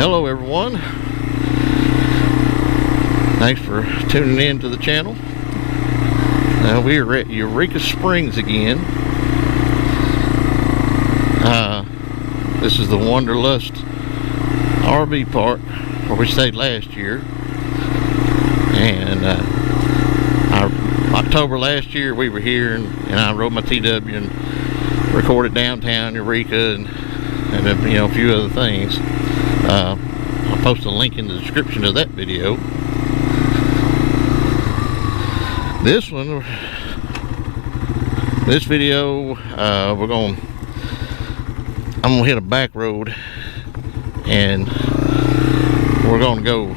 Hello everyone, thanks for tuning in to the channel. We are at Eureka Springs again. This is the Wanderlust RV park where we stayed last year, and October last year we were here, and I rode my TW and recorded downtown Eureka and you know, a few other things. I'll post a link in the description of that video. This video, I'm gonna hit a back road, and we're gonna go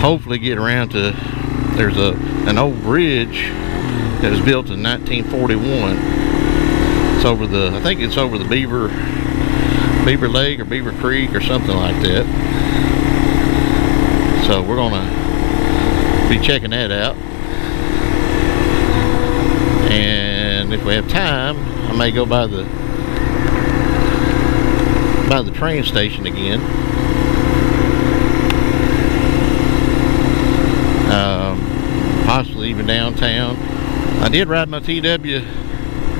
hopefully get around to, there's an old bridge that was built in 1941. It's over the, I think it's over the Beaver Lake or Beaver Creek or something like that. So we're gonna be checking that out, and if we have time I may go by the train station again. Possibly even downtown. I did ride my TW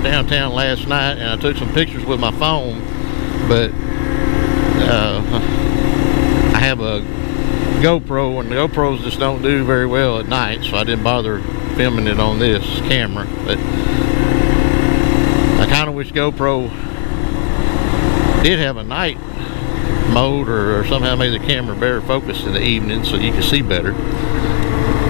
downtown last night, and I took some pictures with my phone, but I have a GoPro, and the GoPros just don't do very well at night, so I didn't bother filming it on this camera. But I kind of wish GoPro did have a night mode, or somehow made the camera better focused in the evening so you can see better.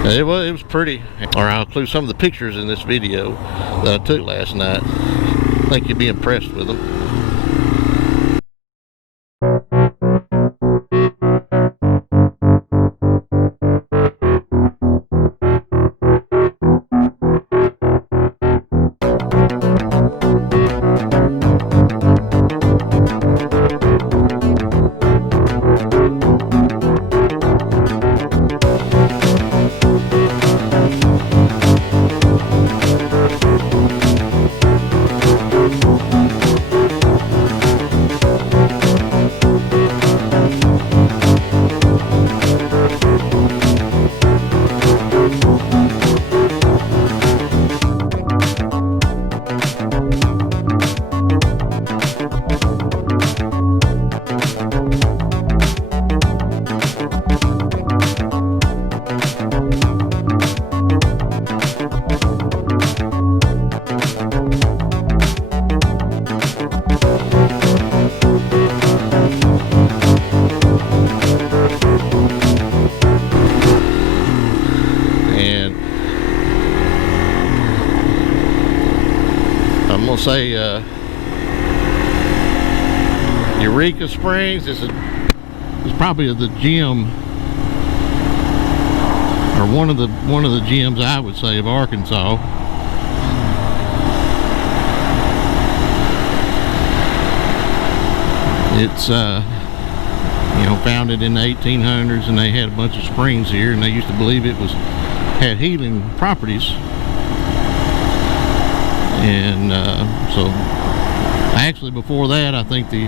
It was pretty. Or I'll include some of the pictures in this video that I took last night. I think you'll be impressed with them. Say Eureka Springs. This is probably the gym, or one of the gyms, I would say, of Arkansas. It's you know, founded in the 1800s, and they had a bunch of springs here, and they used to believe it had healing properties. And so actually before that, I think the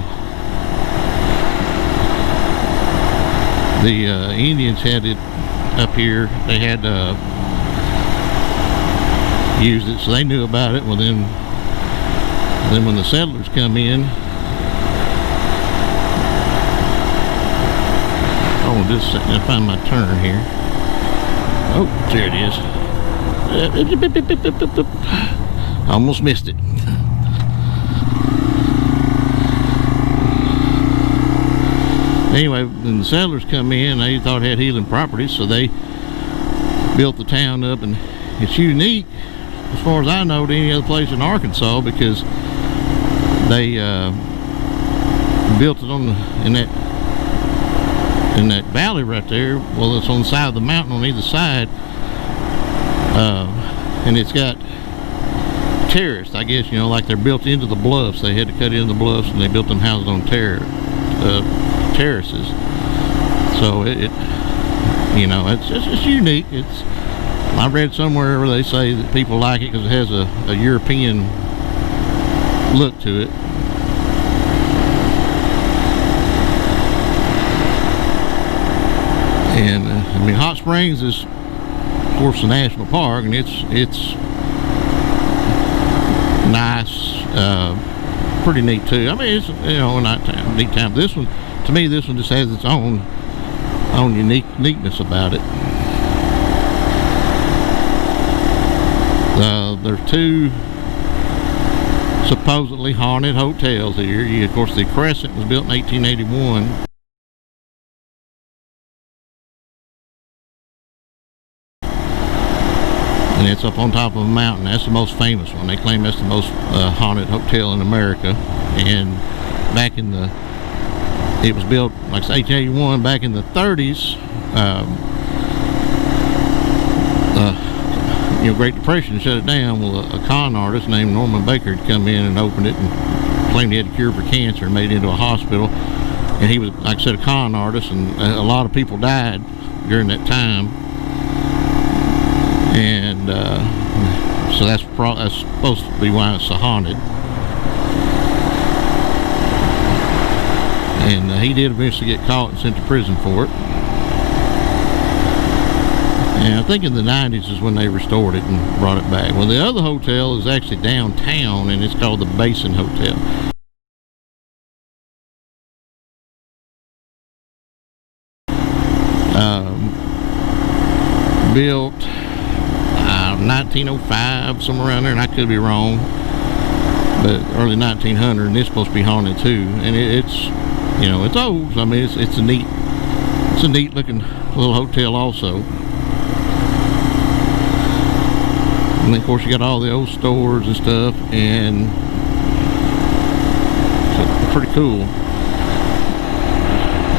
Indians had it up here. They had used it, so they knew about it. Well, then when the settlers come in, oh, just a second, I find my turn here. Oh, there it is. Almost missed it. Anyway, when the settlers come in, they thought it had healing properties, so they built the town up, and it's unique, as far as I know, to any other place in Arkansas, because they built it in that valley right there. Well, it's on the side of the mountain on either side, and it's got terraced, I guess, you know, like they're built into the bluffs. They had to cut into the bluffs, and they built them houses on terraces. So it you know, it's unique. I read somewhere where they say that people like it because it has a European look to it. And I mean, Hot Springs is, of course, a national park, and it's nice, pretty neat too. I mean, it's, you know, nighttime, neat time. This one, to me, this one just has its own uniqueness about it. There's two supposedly haunted hotels here. Of course, the Crescent was built in 1881. And it's up on top of a mountain. That's the most famous one. They claim that's the most haunted hotel in America. And back in the, it was built, like I said, 1881. Back in the 30s, you know, Great Depression shut it down. Well, a con artist named Norman Baker had come in and opened it and claimed he had a cure for cancer and made it into a hospital. And he was, like I said, a con artist, and a lot of people died during that time. And so that's supposed to be why it's so haunted. And he did eventually get caught and sent to prison for it. And I think in the 90s is when they restored it and brought it back. Well, the other hotel is actually downtown, and it's called the Basin Hotel. Built 1905, somewhere around there, and I could be wrong, but early 1900, and it's supposed to be haunted too. And it's, you know, it's old. I mean, it's a neat looking little hotel also. And of course, you got all the old stores and stuff, and it's pretty cool.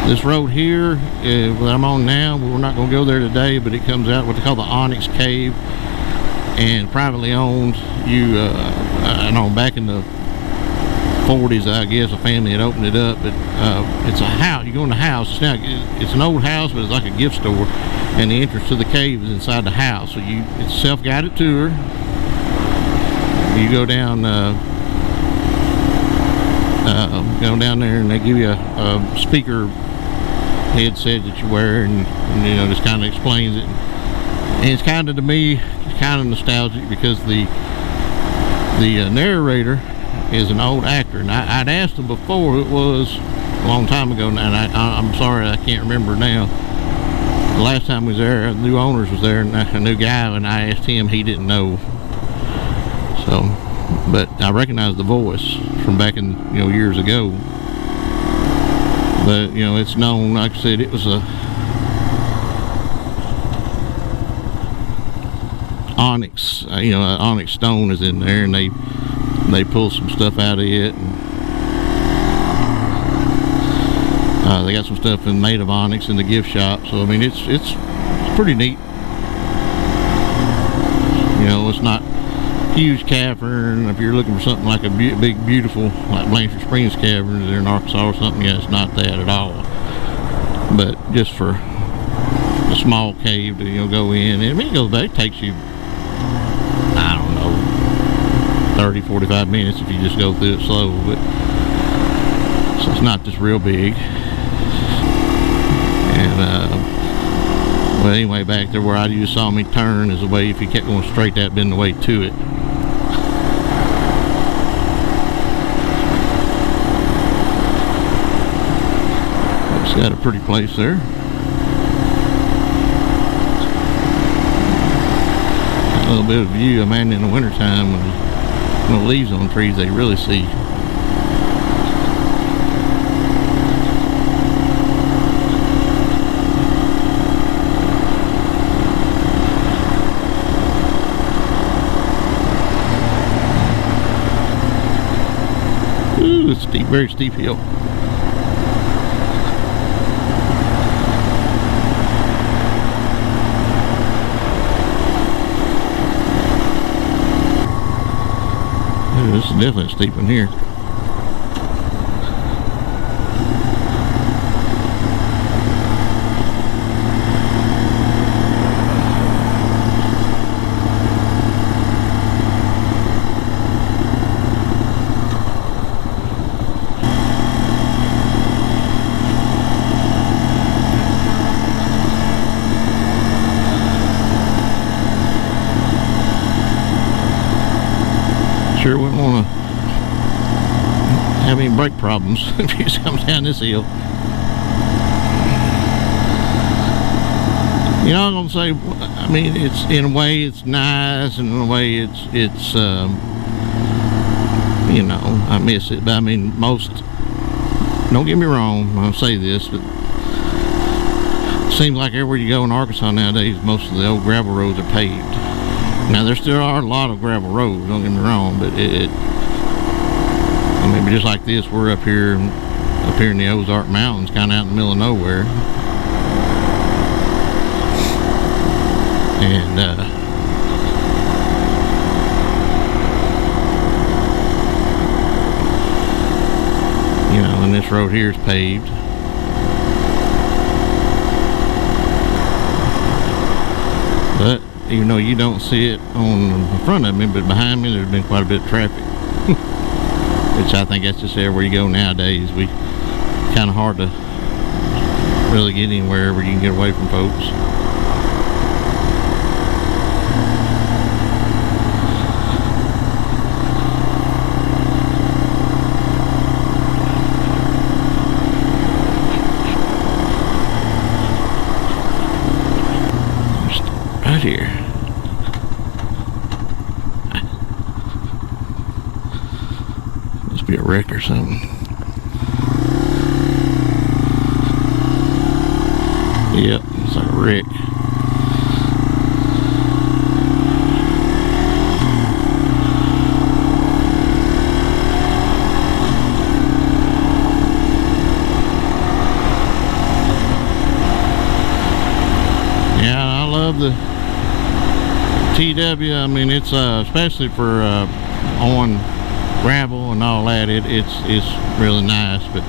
This road here that I'm on now, we're not going to go there today, but it comes out what they call the Onyx Cave, and privately owned. I know back in the 40s, I guess, a family had opened it up, but it's a house. You go in the house. It's an old house, but it's like a gift store, and the entrance to the cave is inside the house. So it's a self-guided tour. You go down there, and they give you a speaker headset that you wear, and you know, just kind of explains it. And it's kind of, to me, kind of nostalgic, because the narrator is an old actor, and I'd asked him before who it was a long time ago, and I'm sorry, I can't remember now. The last time we was there, the new owners was there, and a new guy, and I asked him, he didn't know. So, but I recognized the voice from back in, you know, years ago. But you know, it's known, like I said, it was a onyx, you know, an onyx stone is in there, and they pull some stuff out of it, and they got some stuff made of onyx in the gift shop. So I mean, it's pretty neat. You know, it's not huge cavern. If you're looking for something like a big, beautiful, like Blanchard Springs Caverns there in Arkansas or something, yeah, it's not that at all. But just for a small cave to, you know, go in, and I mean, it goes back, it takes you, I don't know, 30-45 minutes if you just go through it slow. But so it's not just real big. And well, anyway, back there where you saw me turn is the way, if you kept going straight, that'd been the way to it. It's got a pretty place there. A little bit of view. I mean, in the wintertime, when there's no leaves on trees, they really see. Ooh, it's steep, very steep hill. This is definitely a steep one here. Sure wouldn't want to have any brake problems if he just comes down this hill. You know, I'm gonna say, I mean, it's in a way it's nice, and in a way it's you know, I miss it. But I mean, don't get me wrong, I'll say this, but it seems like everywhere you go in Arkansas nowadays, most of the old gravel roads are paved. Now there still are a lot of gravel roads, don't get me wrong, but I mean, just like this, we're up here in the Ozark Mountains, kind of out in the middle of nowhere. And you know, and this road here is paved. But even though you don't see it on the front of me, but behind me there's been quite a bit of traffic. Which I think that's just everywhere you go nowadays. We kind of hard to really get anywhere where you can get away from folks. Right here. Must be a wreck or something. Yep, it's like a wreck. Yeah, I love the TW. I mean, it's especially for on gravel and all that, it's really nice. But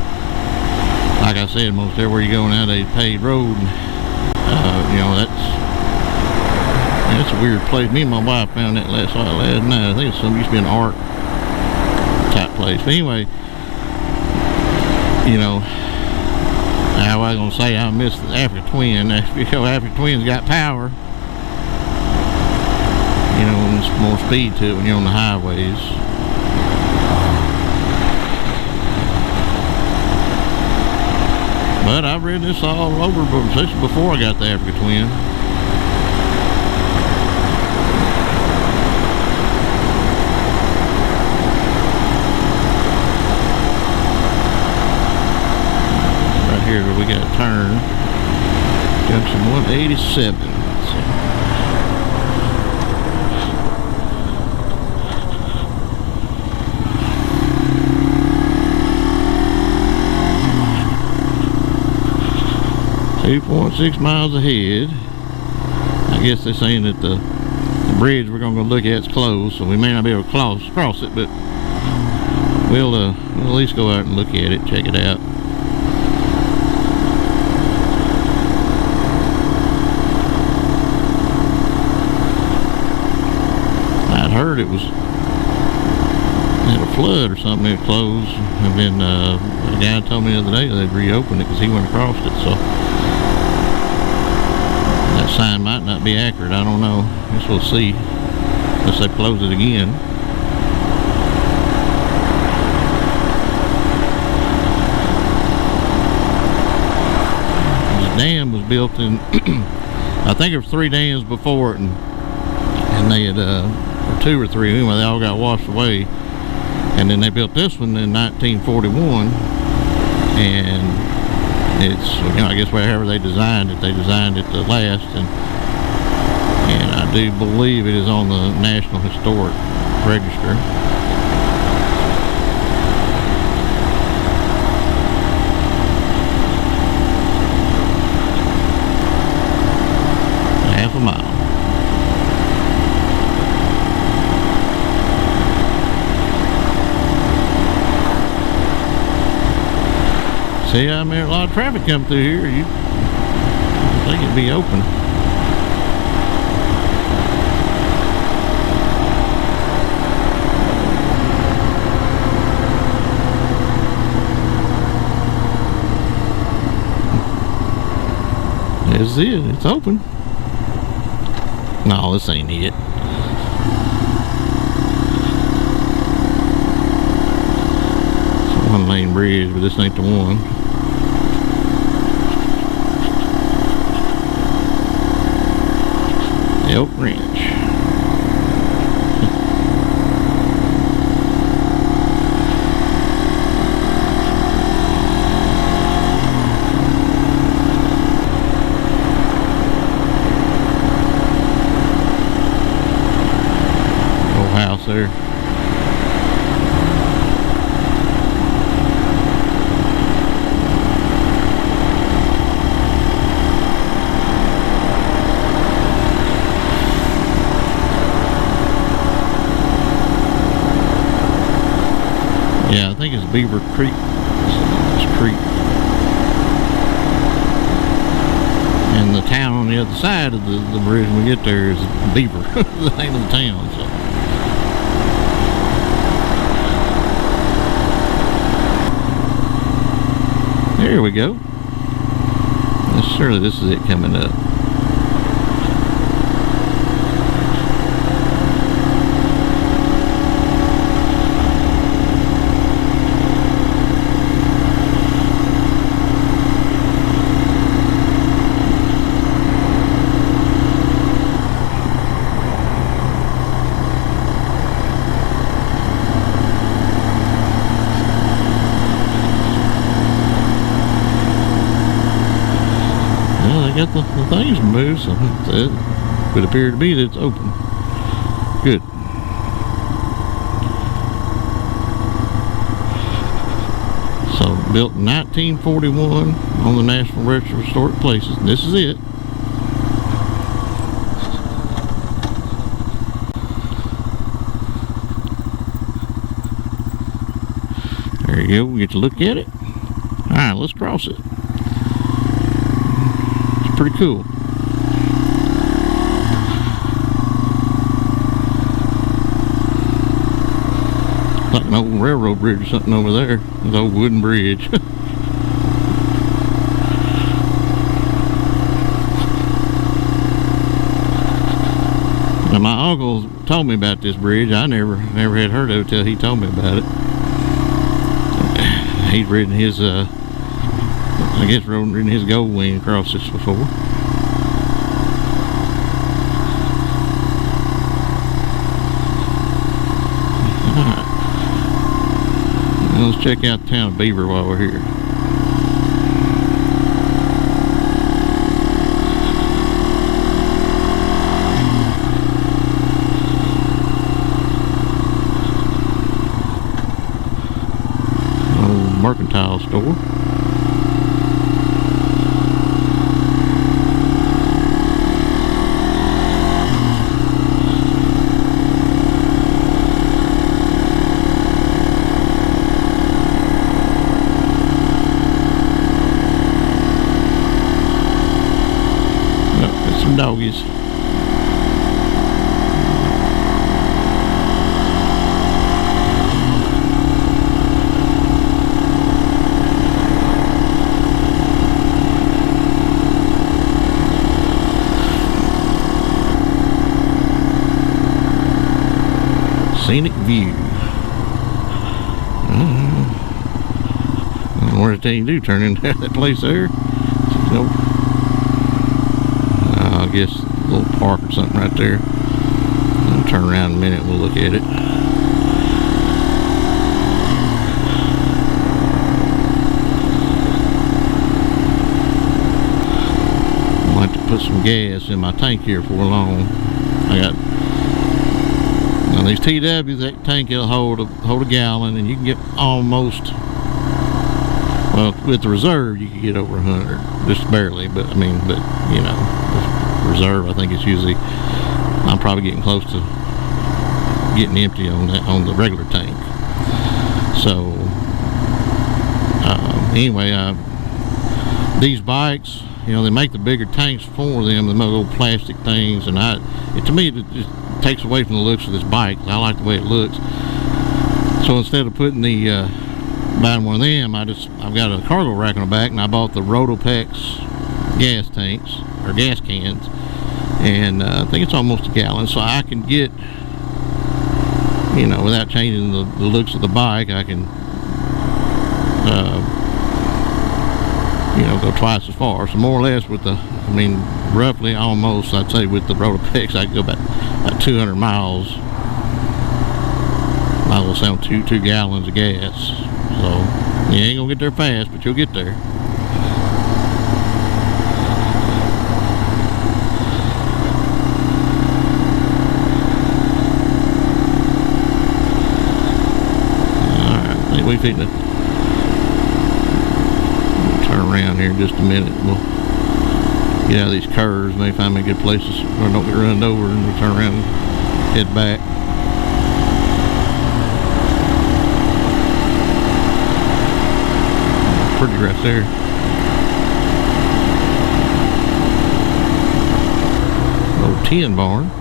like I said, most everywhere you go nowadays, paved road. You know, that's a weird place. Me and my wife found that last night. I think it's used to be an art type place. But anyway, you know, I was gonna say I miss the Africa Twin. Because Africa Twin's got power. You know, and there's more speed to it when you're on the highways. But I've read this all over, this is before I got the Africa Twin. Right here, we got a turn. Junction 187. So 2.6 miles ahead. I guess they're saying that the bridge we're going to go look at is closed, so we may not be able to cross it, but we'll at least go out and look at it, check it out. I'd heard it had a flood or something, it closed, and then a guy told me the other day they'd reopened it because he went across it, so that sign might not be accurate. I don't know. I guess we'll see unless they close it again. The dam was built in I think there were 3 dams before it, and they had or 2 or 3 anyway, they all got washed away, and then they built this one in 1941, and it's, you know, I guess wherever they designed it to last, and I do believe it is on the National Historic Register. Half a mile. See, I mean, a lot of traffic come through here. You think it'd be open. This is it. It's open. No, this ain't it. bridge, but this ain't the one. Elk Ranch. Old house there. Yeah, I think it's Beaver Creek. This creek. And the town on the other side of the bridge when we get there is Beaver, the name of the town. So. There we go. Surely this is it coming up. Got the things moved, so it would appear to be that it's open. Good. So built in 1941 on the National Register of Historic Places. This is it. There you go. We get to look at it. All right, let's cross it. Pretty cool. Like an old railroad bridge or something over there. An old wooden bridge. Now my uncle told me about this bridge. I never had heard of it till he told me about it. He'd ridden his I guess ridden his gold wing across this before. Alright. Now let's check out the town of Beaver while we're here. Old mercantile store. Doggies. Scenic View. I don't know where they do turn into that place there. Nope. I guess a little park or something right there. I'll turn around in a minute and we'll look at it. I'll have to put some gas in my tank here for long. I got now these TWs, that tank will hold a gallon, and you can get almost, well, with the reserve you can get over 100, just barely, but I mean, but you know, reserve I think it's usually, I'm probably getting close to getting empty on that, on the regular tank. So anyway, these bikes, you know, they make the bigger tanks for them, the little plastic things, and to me it just takes away from the looks of this bike. I like the way it looks. So instead of putting the buying one of them, I've got a cargo rack on the back, and I bought the Rotopex gas tanks or gas cans, and I think it's almost a gallon, so I can get, you know, without changing the looks of the bike, I can you know, go twice as far. So more or less with the, I mean, roughly almost, I'd say with the Dropoff, I could go about 200 miles. Might as well sound 2 gallons of gas. So you ain't gonna get there fast, but you'll get there. Alright, I think we fitting it. Turn around here in just a minute. We'll get out of these curves, maybe find me good places where I don't get run over, and we'll turn around and head back. Pretty right there. Old tin barn.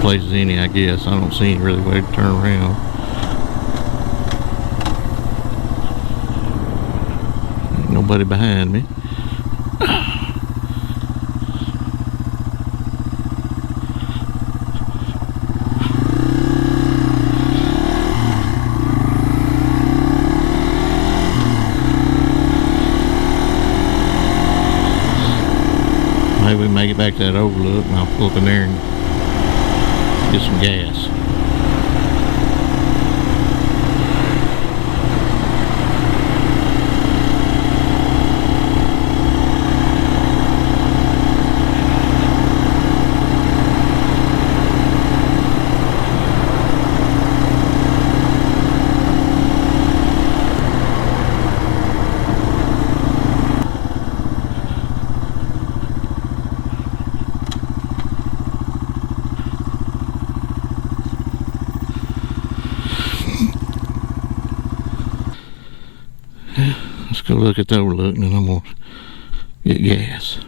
Places any, I guess. I don't see any really way to turn around. Ain't nobody behind me. Maybe we make it back to that overlook and I'll pull up in there and get some gas. Let's go look at the overlook and then I'm gonna get gas.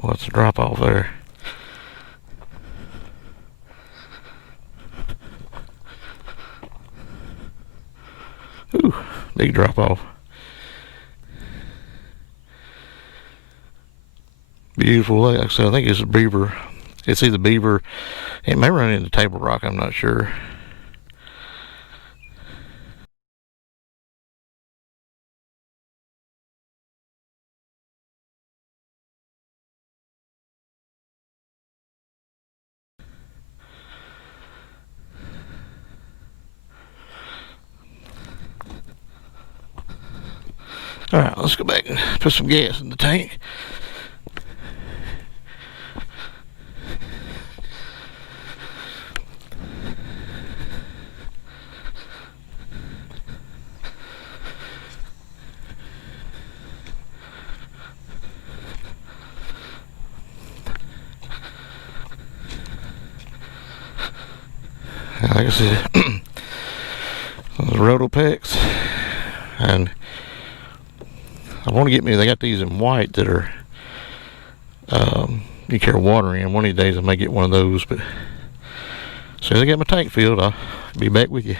What's the drop off there? Ooh, big drop off. Beautiful lake. Like I said, I think it's a Beaver. It's either Beaver. It may run into Table Rock, I'm not sure. Alright, let's go back and put some gas in the tank. Like I said, those Dropoffs, and I want to get me, they got these in white that are, you carry water in. One of these days I may get one of those, but as soon as I get my tank filled, I'll be back with you.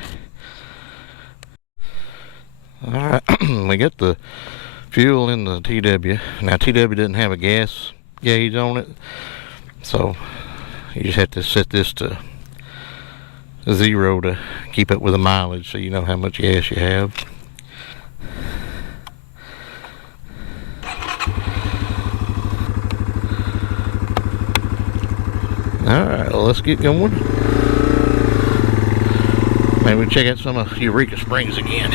Alright, we got the fuel in the TW. Now TW doesn't have a gas gauge on it, so you just have to set this to 0 to keep up with the mileage so you know how much gas you have. Alright, well, let's get going. Maybe we'll check out some of Eureka Springs again.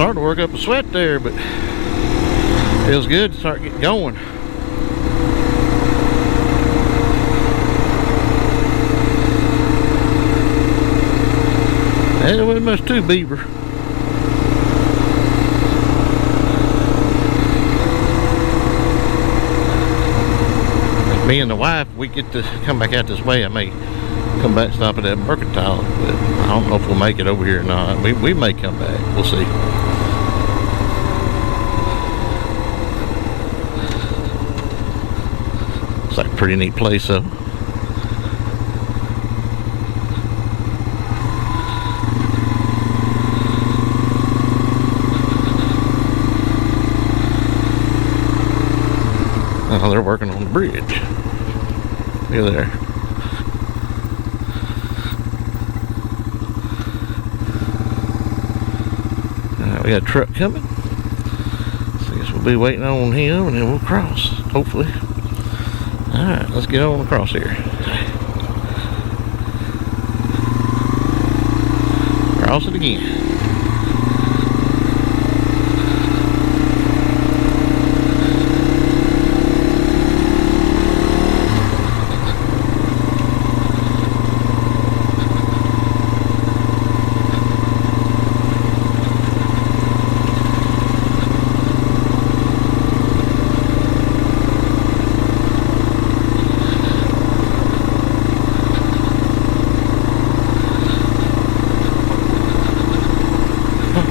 starting to work up a sweat there, but feels good to start getting going. There wasn't much to Beaver. Me and the wife, we get to come back out this way. I may come back, stop at that Mercantile, but I don't know if we'll make it over here or not. We may come back. We'll see. It's like a pretty neat place, though. Oh, they're working on the bridge. Look at there. Alright, we got a truck coming. So I guess we'll be waiting on him and then we'll cross, hopefully. Alright, let's get on across here. Cross it again.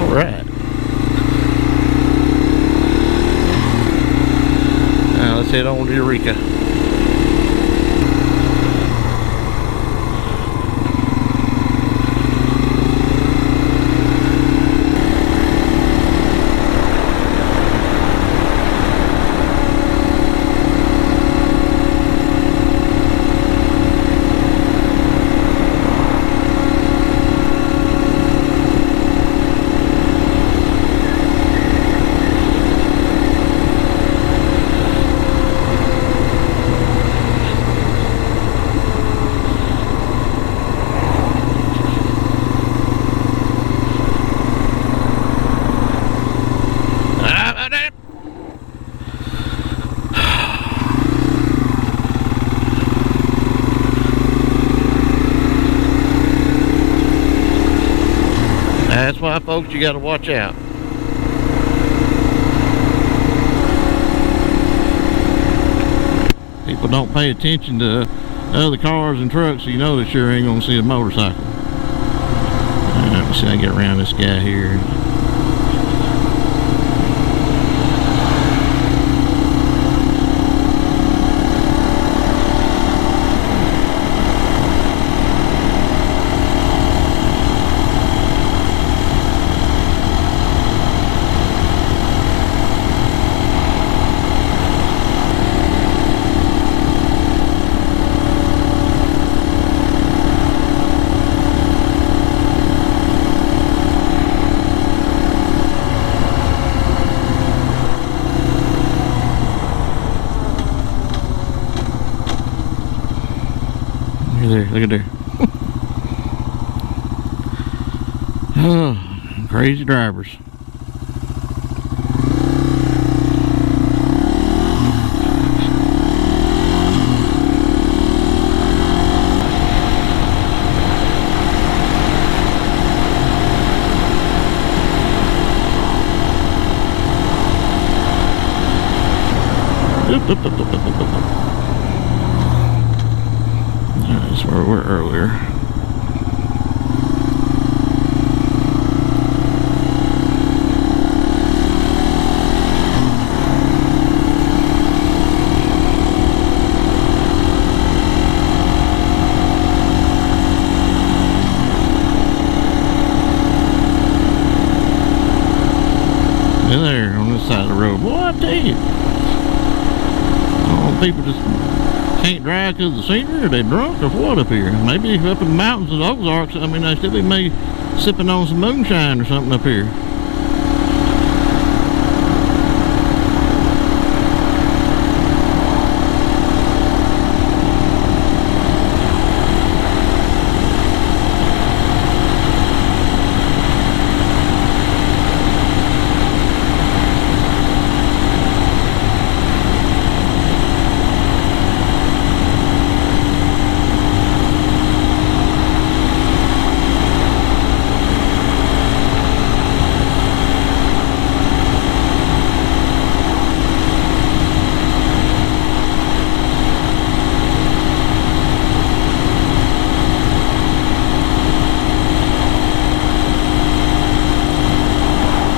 Alright. Now let's head on to Eureka. That's why, folks, you got to watch out. People don't pay attention to other cars and trucks, so you know they sure ain't gonna see a motorcycle. Alright, let me see if I can get around this guy here. Look at there. Oh, crazy drivers. That's where we were earlier. In there on this side of the road. Boy, I tell you. Oh, people just can't drive because of the scenery, or they drunk, or what up here? Maybe up in the mountains of Ozarks, I mean, they still be maybe sipping on some moonshine or something up here.